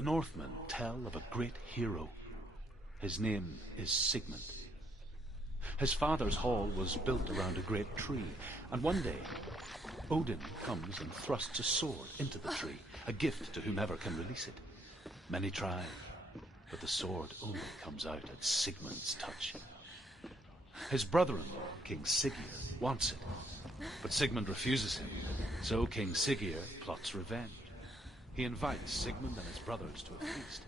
The Northmen tell of a great hero. His name is Sigmund. His father's hall was built around a great tree, and one day, Odin comes and thrusts a sword into the tree, a gift to whomever can release it. Many try, but the sword only comes out at Sigmund's touch. His brother-in-law, King Siggeir, wants it, but Sigmund refuses him, so King Siggeir plots revenge. He invites Sigmund and his brothers to a feast,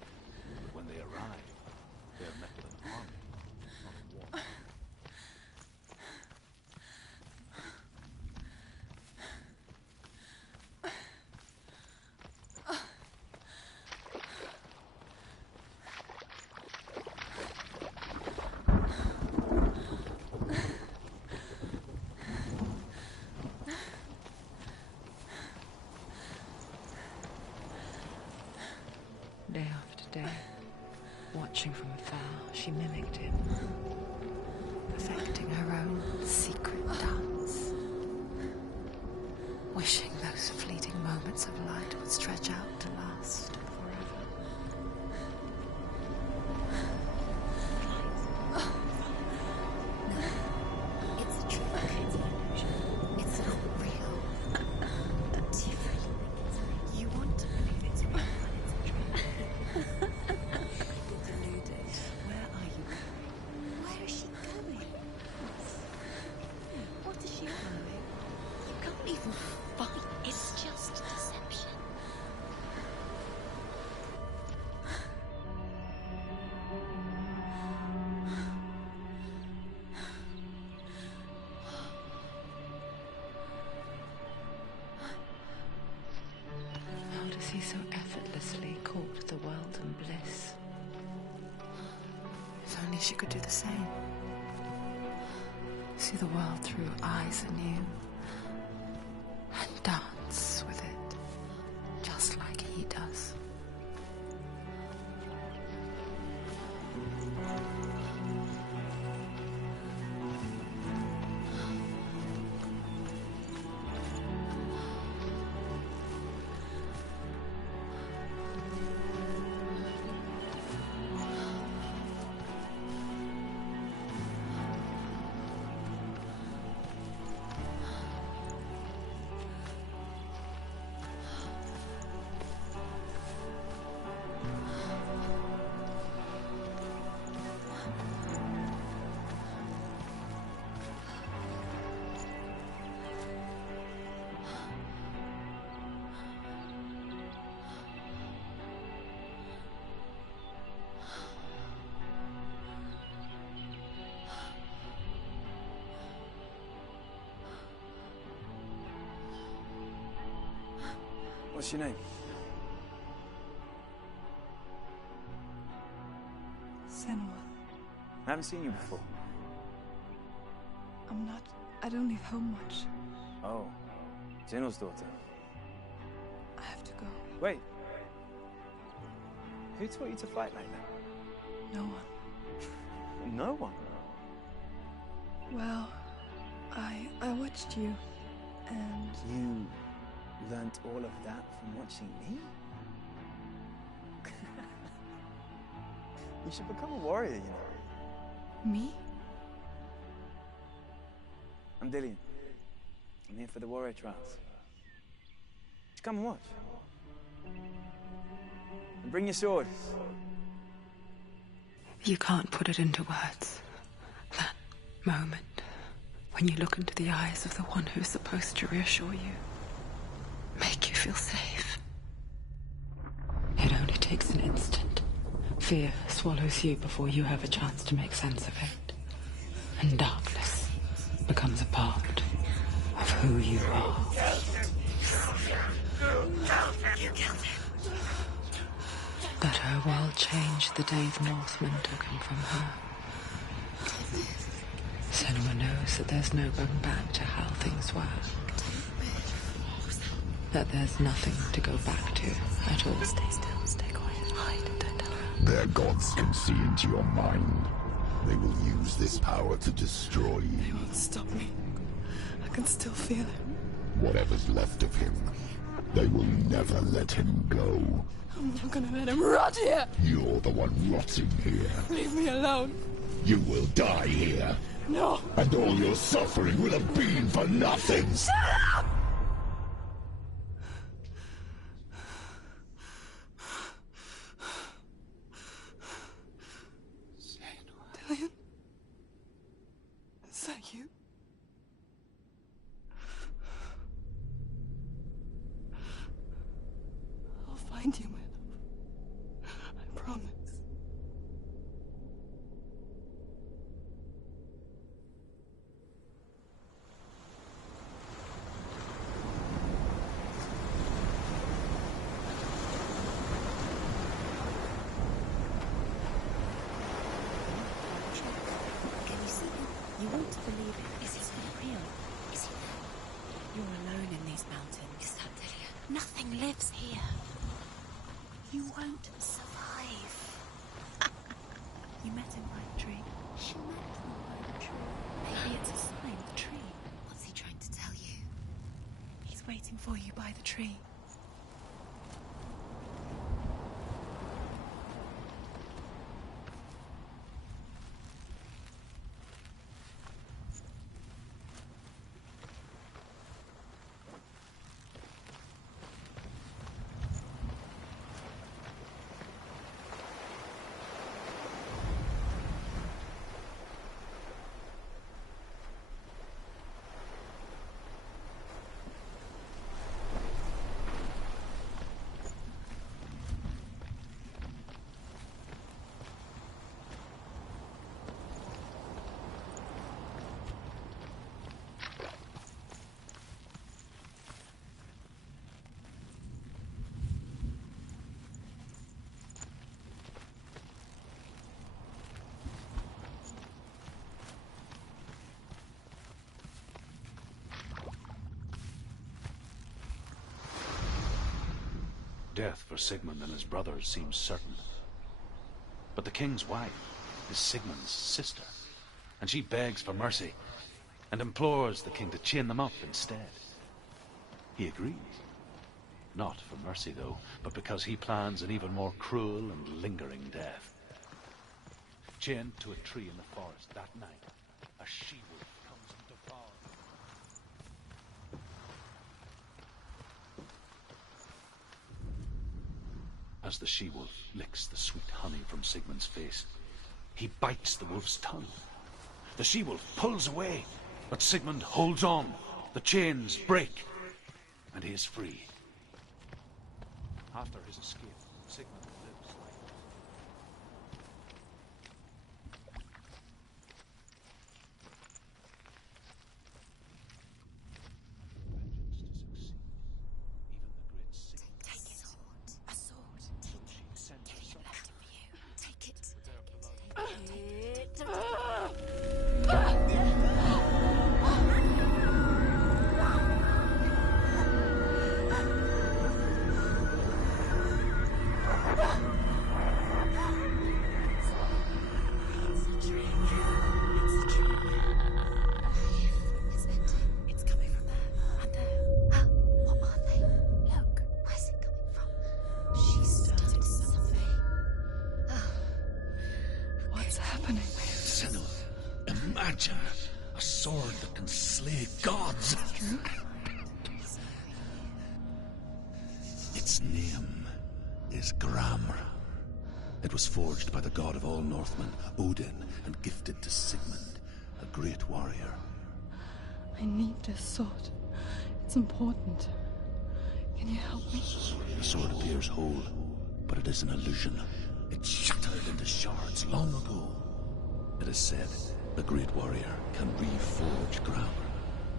but when they arrive, they are met with an army, not a war. Day after day, watching from afar, she mimicked him, perfecting her own secret dance, wishing those fleeting moments of light would stretch out to last forever. It's a trick. It's an illusion. It's not real. But different. You want to believe it's real. Where are you going? Where is she going? What is she doing? You can't even fight. It's just deception. How does he so effortlessly court the world and bliss? If only she could do the same. See the world through eyes anew. And dance with it, just like he does. What's your name? Senua. I haven't seen you before. I don't leave home much. Oh, Zenua's daughter. I have to go. Wait. Who taught you to fight like that? No one. No one? Well, I watched you, and You learnt all of that from watching me? You should become a warrior, you know. me? I'm Dillian. I'm here for the warrior trials. Just come and watch. And bring your sword. You can't put it into words. That moment when you look into the eyes of the one who's supposed to reassure you, make you feel safe. It only takes an instant. Fear swallows you before you have a chance to make sense of it. And darkness becomes a part of who you are. But her world changed the day the Northmen took him from her. Senua knows that there's no going back to how things were. That there's nothing to go back to at all. Stay still, stay quiet, hide, don't tell her. Their gods can see into your mind. They will use this power to destroy you. They won't stop me. I can still feel it. Whatever's left of him, they will never let him go. I'll I'm not gonna let him rot here! You're the one rotting here. Leave me alone! You will die here. No! And all your suffering will have been for nothing. Shut up! Dillion? Is that you? I'll find you, my love. I promise. Can you see him? You want to believe it. Is he not real? Is he there? You're alone in these mountains. Is that Dillion? Nothing lives here. You won't survive. You met him by the tree. She met him by the tree. Maybe it's a sign, the tree. What's he trying to tell you? He's waiting for you by the tree. Death for Sigmund and his brothers seems certain. But the king's wife is Sigmund's sister, and she begs for mercy and implores the king to chain them up instead. He agrees. Not for mercy, though, but because he plans an even more cruel and lingering death. Chained to a tree in the forest that night, a she-wolf comes and devours him. As the she-wolf licks the sweet honey from Sigmund's face, he bites the wolf's tongue. The she-wolf pulls away, but Sigmund holds on. The chains break, and he is free. After his escape, Sigmund lives like Take it. A sword. Take it. Killian left it for you. Take it. Take it. It's coming from there. And there. What are they? Look. Where's it coming from? She started something. What's happening? Senua, imagine a sword that can slay gods. Its name is Gramr. It was forged by the god of all Northmen, Odin, and gifted to Sigmund, a great warrior. I need this sword. It's important. Can you help me? The sword appears whole, but it is an illusion. It shattered into shards long ago. It is said the great warrior can reforge Gramr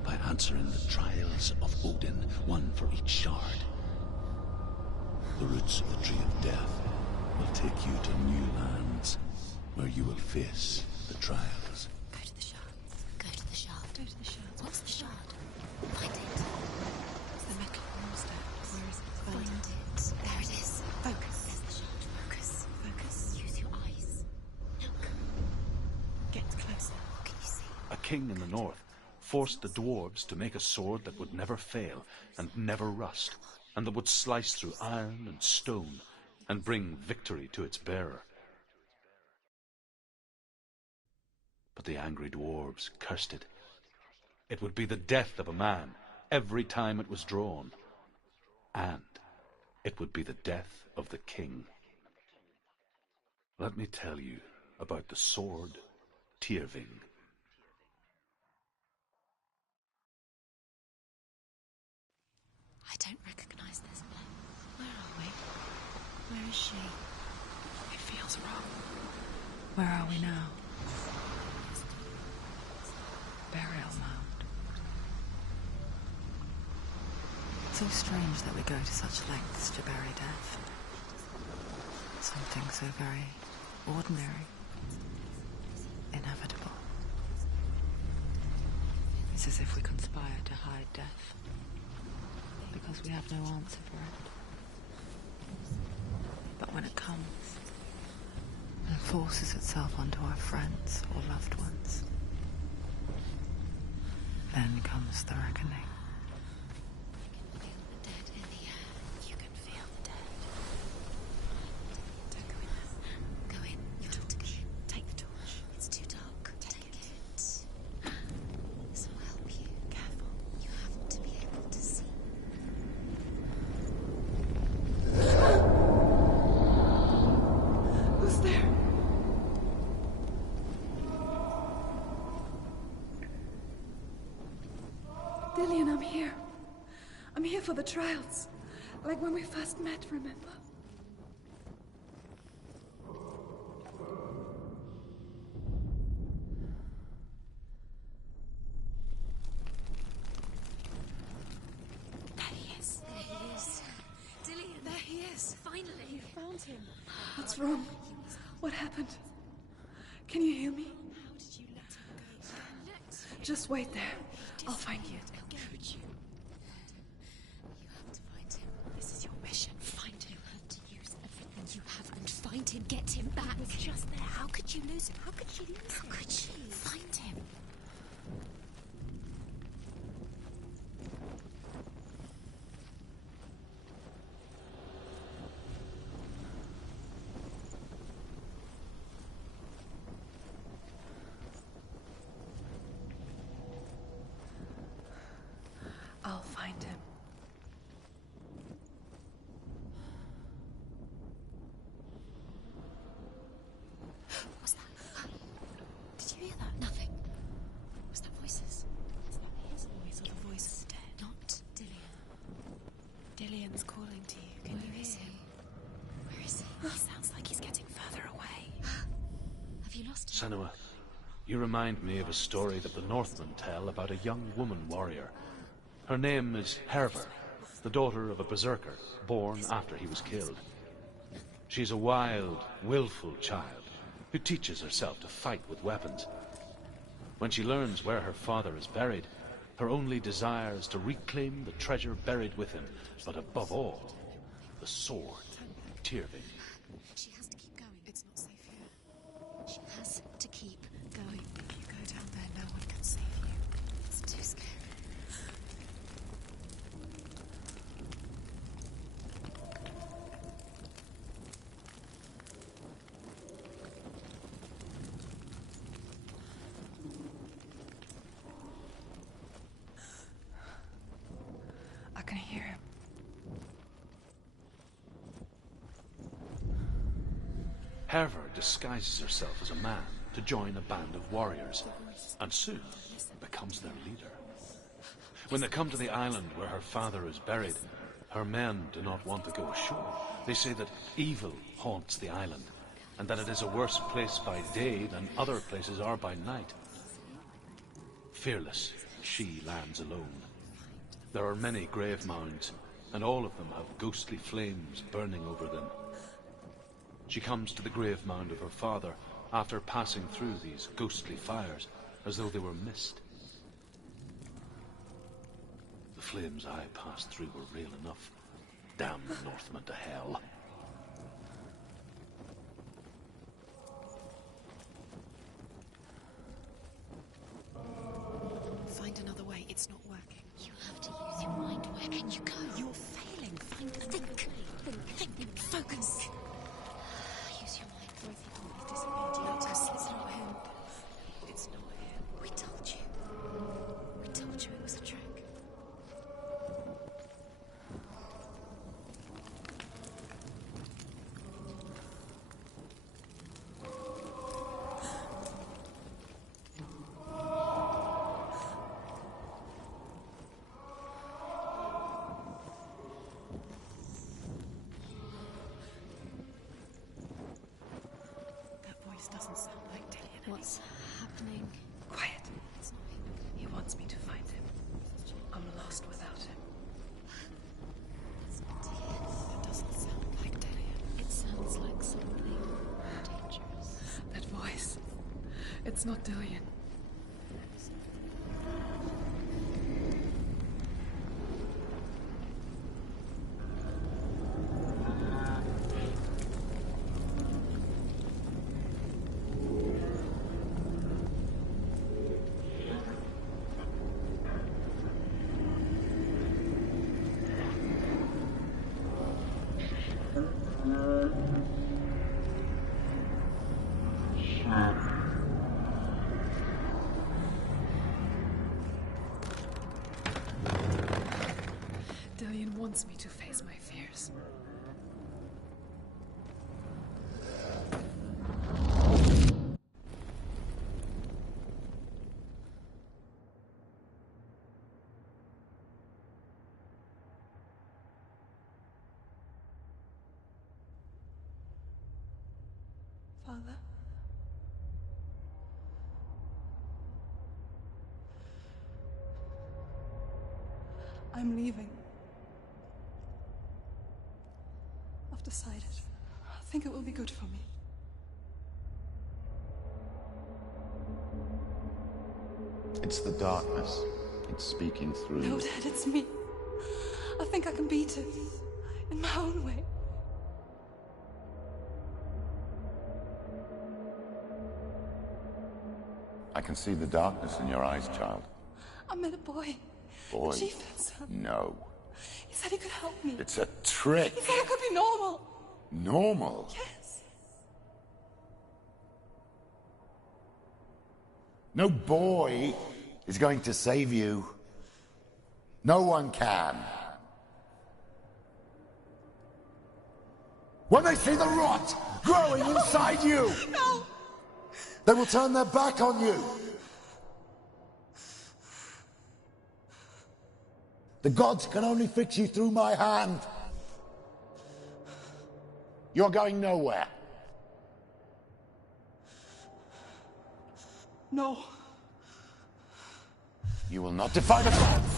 by answering the trials of Odin, one for each shard. The roots of the Tree of Death will take you to new lands, where you will face the trials. Go to the shards. Go to the shard. Go to the shards. What's the shard? Find it. It's the metal millstone. Where is it? Find it. There it is. Focus. There's the shard. Focus. Focus. Use your eyes. Look. Get closer. What can you see? a king in the north forced the dwarves to make a sword that would never fail and never rust, and that would slice through iron and stone, and bring victory to its bearer. But the angry dwarves cursed it. It would be the death of a man every time it was drawn, and it would be the death of the king. Let me tell you about the sword Tyrving. I don't recognize this place. Where are we? Where is she? It feels wrong. Where are we now? Burial mound. So strange that we go to such lengths to bury death. Something so very ordinary, inevitable. It's as if we conspire to hide death, because we have no answer for it. But when it comes, and forces itself onto our friends or loved ones, then comes the reckoning. Feel the dead in the air. You can feel the dead. Don't go in there. Go in. You have to go in. Take the torch. It's too dark. Take it. This will help you. Careful. You have to be able to see. Who's there? Dillian, I'm here. I'm here for the trials. Like when we first met, remember? There he is. There he is. Dillian. There he is. Finally. You found him. What's wrong? What happened? Can you hear me? How did you let him go? Just wait there. I'll find you. You have to find him. This is your mission. Find him. You have to use everything you have and find him. Get him back. He's just there. How could you lose him? How could you lose him? How could you? Find him. I'll find him. What was that? Did you hear that? Nothing. Was that voices? Is that his voice or the voice of the dead? Not Dillian. Dillian's calling to you. Can you hear him? Where is he? He sounds like he's getting further away. Have you lost him? Senua, you remind me of a story that the Northmen tell about a young woman warrior. Her name is Herver, the daughter of a berserker, born after he was killed. She's a wild, willful child who teaches herself to fight with weapons. When she learns where her father is buried, her only desire is to reclaim the treasure buried with him, but above all, the sword, Tyrving. She has to keep going. It's not safe here. She has to keep going. If you go down there, no one can save you. It's too scary. I can hear him. Herver disguises herself as a man to join a band of warriors, and soon becomes their leader. When they come to the island where her father is buried, her men do not want to go ashore. They say that evil haunts the island, and that it is a worse place by day than other places are by night. Fearless, she lands alone. There are many grave mounds, and all of them have ghostly flames burning over them. She comes to the grave mound of her father after passing through these ghostly fires, as though they were mist. The flames I passed through were real enough. Damn the Northmen to hell. Find another way. It's not working. You have to use your mind. Where can you go? You're failing. Think. Focus. This doesn't sound like Dillian. What's happening? Quiet. He wants me to find him. I'm lost without him. It's not Dillian. That doesn't sound like Dillian. It sounds like something dangerous. That voice. It's not Dillian. Dillian wants me to face my fears. Father? I'm leaving. I've decided. I think it will be good for me. It's the darkness. It's speaking through. No, Dad, it's me. I think I can beat it. In my own way. I can see the darkness in your eyes, child. I met a boy. Boy. The chieftain's son. No. He said he could help me. It's a trick. He said I could be normal. Normal? Yes. No boy is going to save you. No one can. When they see the rot growing inside you, No! they will turn their back on you. The gods can only fix you through my hand. You're going nowhere. No. You will not defy the gods.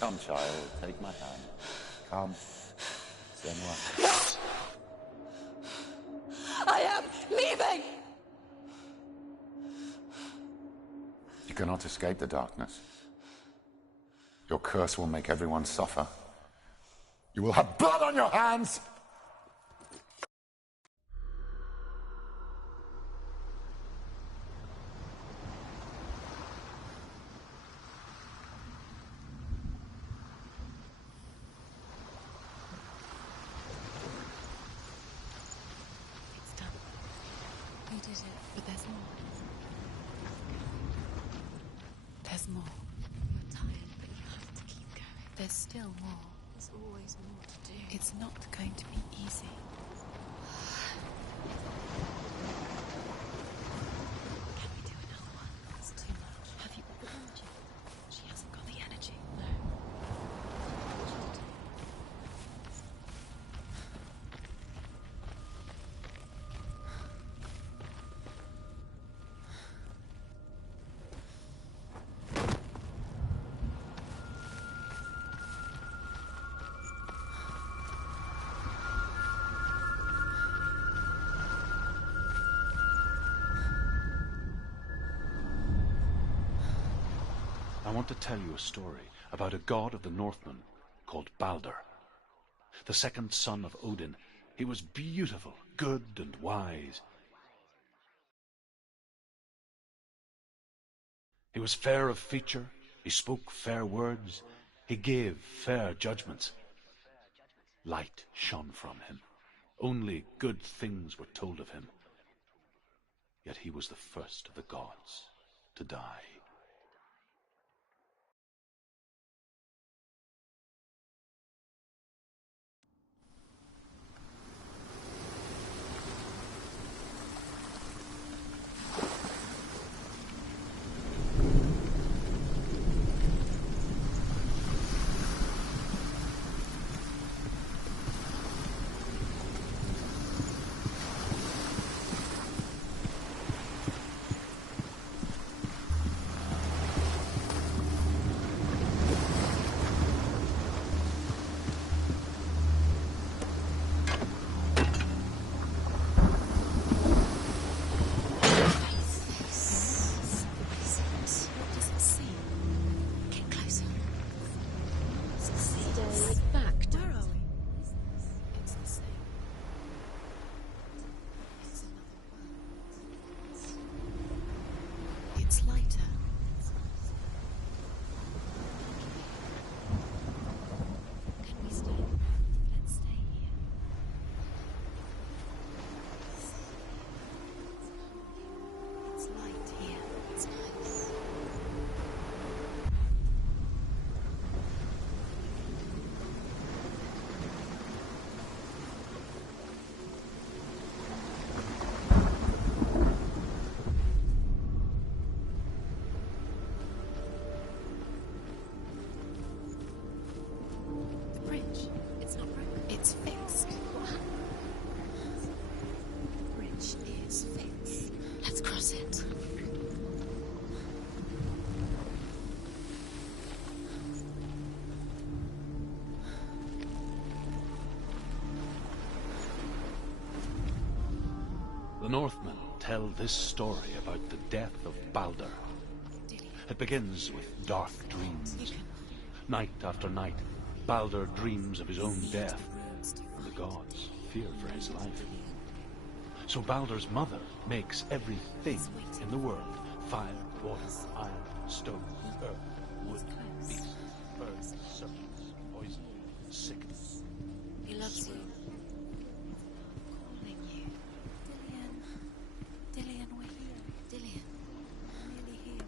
Come, child, take my hand. Come. Senua. I am leaving! You cannot escape the darkness. Your curse will make everyone suffer. You will have blood on your hands! It's done. We did it. But there's more. There's more. You're tired, but you have to keep going. There's still more. There's always more to do. It's not going to be easy. Can we do another one? It's too much. Have you warned you? She hasn't got the energy. No. I want to tell you a story about a god of the Northmen called Balder. The second son of Odin. He was beautiful, good, and wise. He was fair of feature, he spoke fair words, he gave fair judgments. Light shone from him. Only good things were told of him. Yet he was the first of the gods to die. stay back. Where are we? It's the same. It's another world. It's lighter. Can we stay? Let's stay here. It's light here. It's nice. The bridge. It's not broken. It's fixed. What happened? The bridge is fixed. Let's cross it. The Northmen tell this story about the death of Balder. It begins with dark dreams. Night after night, Balder dreams of his own death, and the gods fear for his life. So Balder's mother makes everything in the world: fire, water, iron, stone, earth, wood, beast, birds, serpents, poison, sickness. He loves you. Calling you. Dillian, we're here. Dillian, we're nearly here.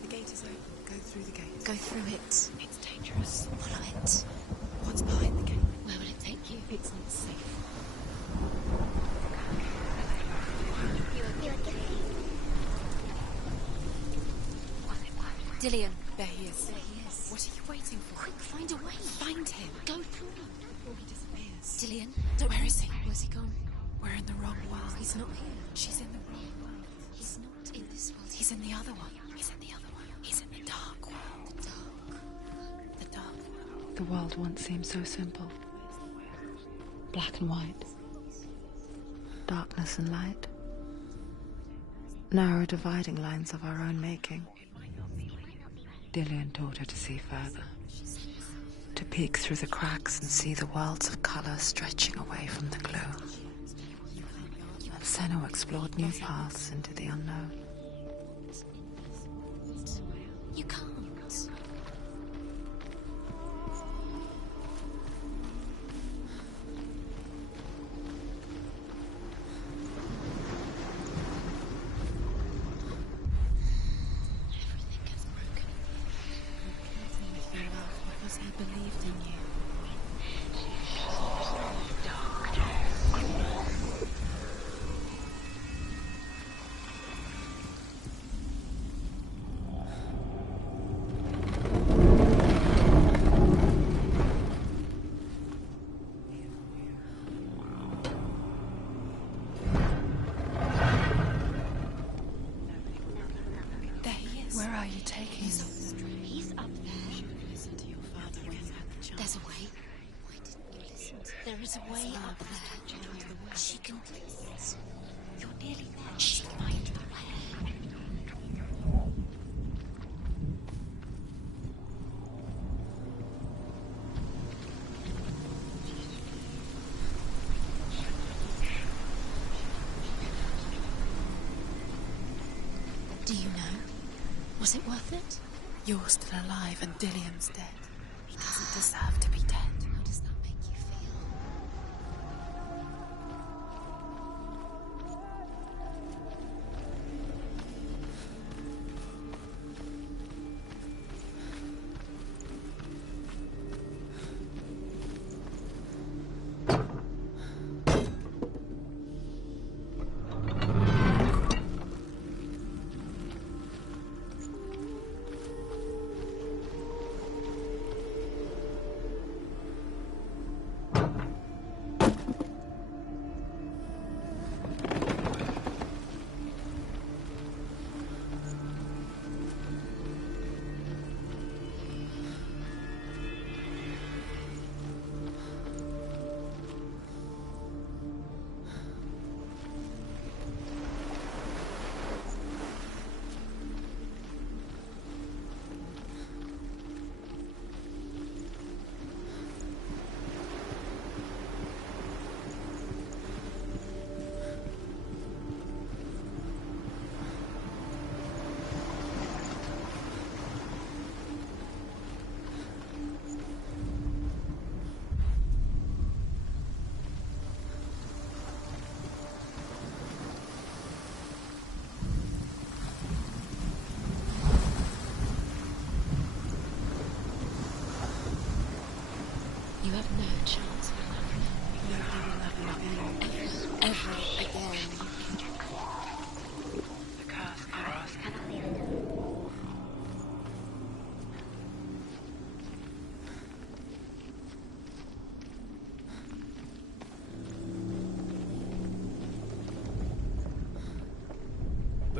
The gate is open. Go through the gate. Go through it. It's dangerous. Follow it. What's behind the gate? Where will it take you? It's not safe. Dillian. There he is. There he is. What are you waiting for? Quick, find a way. Find him. Go through before he disappears. Dillian. Where is he? Where's he gone? We're in the wrong world. He's not here. She's in the wrong world. He's not in this world. He's in the other one. He's in the other one. He's in the dark world. The dark. The dark world. The world once seemed so simple. Black and white. Darkness and light. Narrow dividing lines of our own making. Dillian taught her to see further. To peek through the cracks and see the worlds of colour stretching away from the gloom. And Senua explored new paths into the unknown. You can't. Everything gets broken. You love because he believed in you. There he is. Where are you taking him? He's up there. Listen to your father when you had the chance. There's a way. Why didn't you listen? There is a way up there. She can please. You're nearly there. She might be where. Do you know? Was it worth it? You're still alive and Dillian's dead. He doesn't deserve to be dead. How does that make you feel?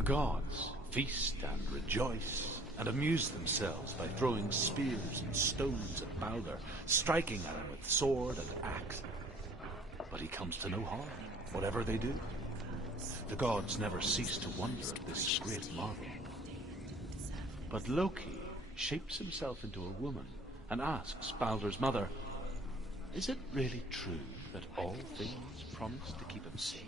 The gods feast and rejoice and amuse themselves by throwing spears and stones at Balder, striking at him with sword and axe. But he comes to no harm, whatever they do. The gods never cease to wonder at this great marvel. But Loki shapes himself into a woman and asks Balder's mother, is it really true that all things promise to keep him safe?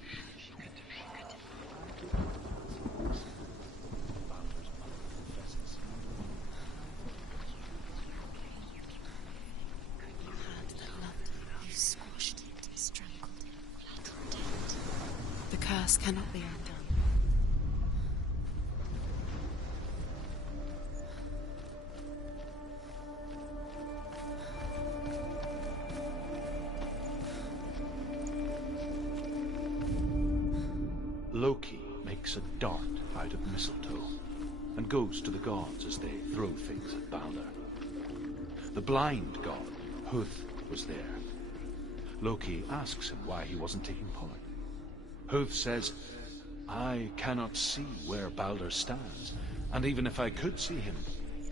The curse cannot be undone. Loki makes a dart out of mistletoe and goes to the gods as they throw things at Balder. The blind god, Huth, was there. Loki asks him why he wasn't taking part. Huth says, I cannot see where Balder stands, and even if I could see him,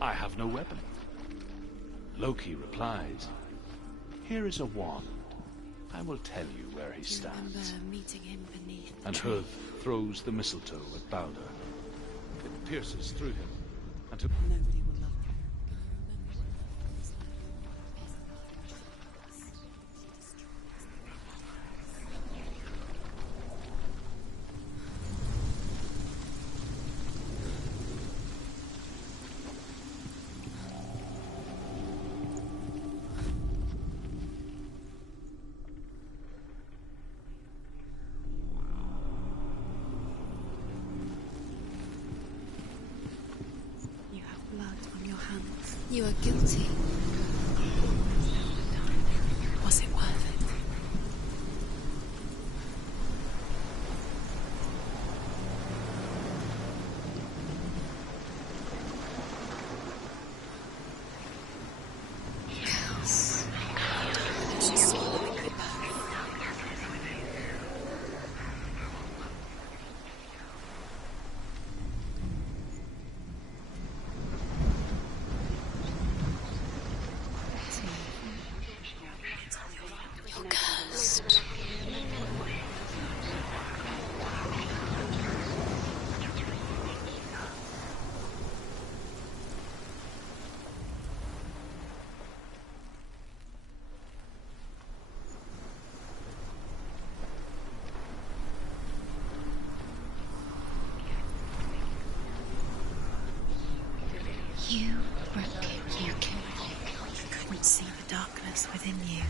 I have no weapon. Loki replies, here is a wand. I will tell you where he stands. Remember meeting him beneath the And tree? Huth throws the mistletoe at Balder. It pierces through him, and to Nobody will love him. You have blood on your hands. You are guilty. Was it worth it? Chaos. She saw what we could have. You're cursed. You were you couldn't see the darkness within you.